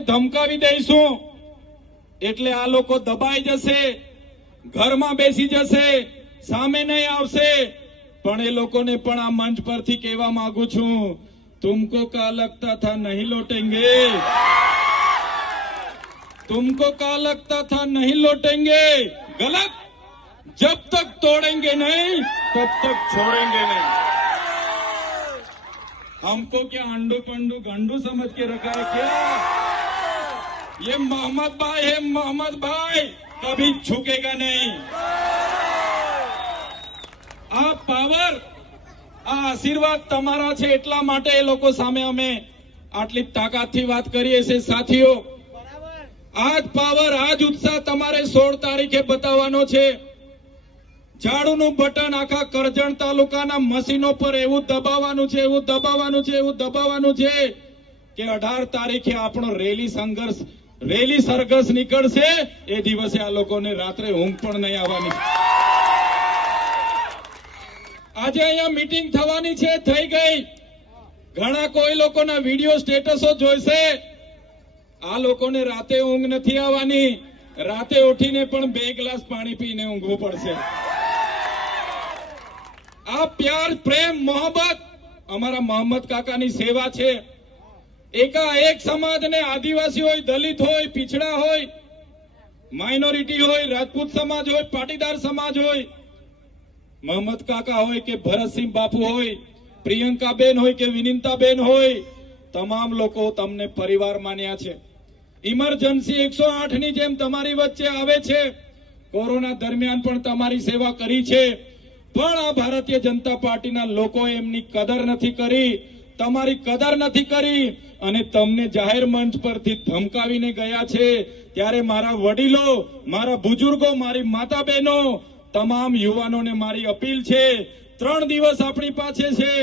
ધમકાવી દઈશું એટલે આ લોકો દબાઈ જશે ઘરમાં બેસી જશે સામે નહીં આવશે પણ એ લોકોને પણ આ મંચ પરથી કહેવા માંગુ છું તુમકો કા लगता था नहीं लौटेंगे तुमको का लगता था नहीं लौटेंगे गलत जब तक तोड़ेंगे नहीं तब तक छोड़ेंगे नहीं हमको क्या अंडू पंडू गंडू समझ के रखा है क्या ये मोहम्मद भाई है मोहम्मद भाई कभी झुकेगा नहीं આ પાવર આ આશીર્વાદ તમારા છે એટલા માટે એ લોકો સામે અમે આટલી તાકાતથી વાત કરીએ છીએ સાથીઓ આજ પાવર આજ ઉત્સાહ તમારે સોળ તારીખે બતાવવાનો છે ઝાડુનું બટન આખા કરજણ તાલુકાના મશીનો પર એવું દબાવવાનું છે એવું દબાવવાનું છે એવું દબાવવાનું છે કે અઢાર તારીખે આપણો રેલી સંઘર્ષ રેલી સરઘસ નીકળશે. એ દિવસે આ લોકોને રાત્રે ઊંઘ પણ નહીં આવવાની. આજે અહીંયા મીટિંગ થવાની છે, થઈ ગઈ. ઘણા કોઈ લોકોના વીડિયો સ્ટેટસો જોઈશે. આ લોકોને રાતે ઊંઘ નથી આવવાની. રાતે ઉઠીને પણ બે ગ્લાસ પાણી પીને ઊંઘવું પડશે. આ પ્યાર, પ્રેમ, મોહબ્બત અમારા મોહમ્મદ કાકાની સેવા છે. એકા એક સમાજને આદિવાસી હોય, દલિત હોય, પીછડા હોય, માઇનોરિટી હોય, રાજપૂત સમાજ હોય, પાટીદાર સમાજ હોય મોહમ્મદ કાકા હોય કે ભરતસિંહ બાપુ હોય, પ્રિયંકાબેન હોય કે વિનિતાબેન હોય, તમામ લોકો તમને પરિવાર માન્યા છે. ઇમરજન્સી એકસો ની જેમ તમારી વચ્ચે આવે છે. કોરોના દરમિયાન પણ તમારી સેવા કરી છે. પણ આ ભારતીય જનતા પાર્ટીના લોકો એમની કદર નથી કરી. તમારી કદર નથી કરી. અને તમને જાહેર મંચ પરથી ધમકાવીને ગયા છે, ત્યારે મારા વડીલો, મારા બુજુર્ગો, મારી માતા બહેનો તમામ યુવાનોને મારી અપીલ છે, ત્રણ દિવસ આપણી પાસે છે.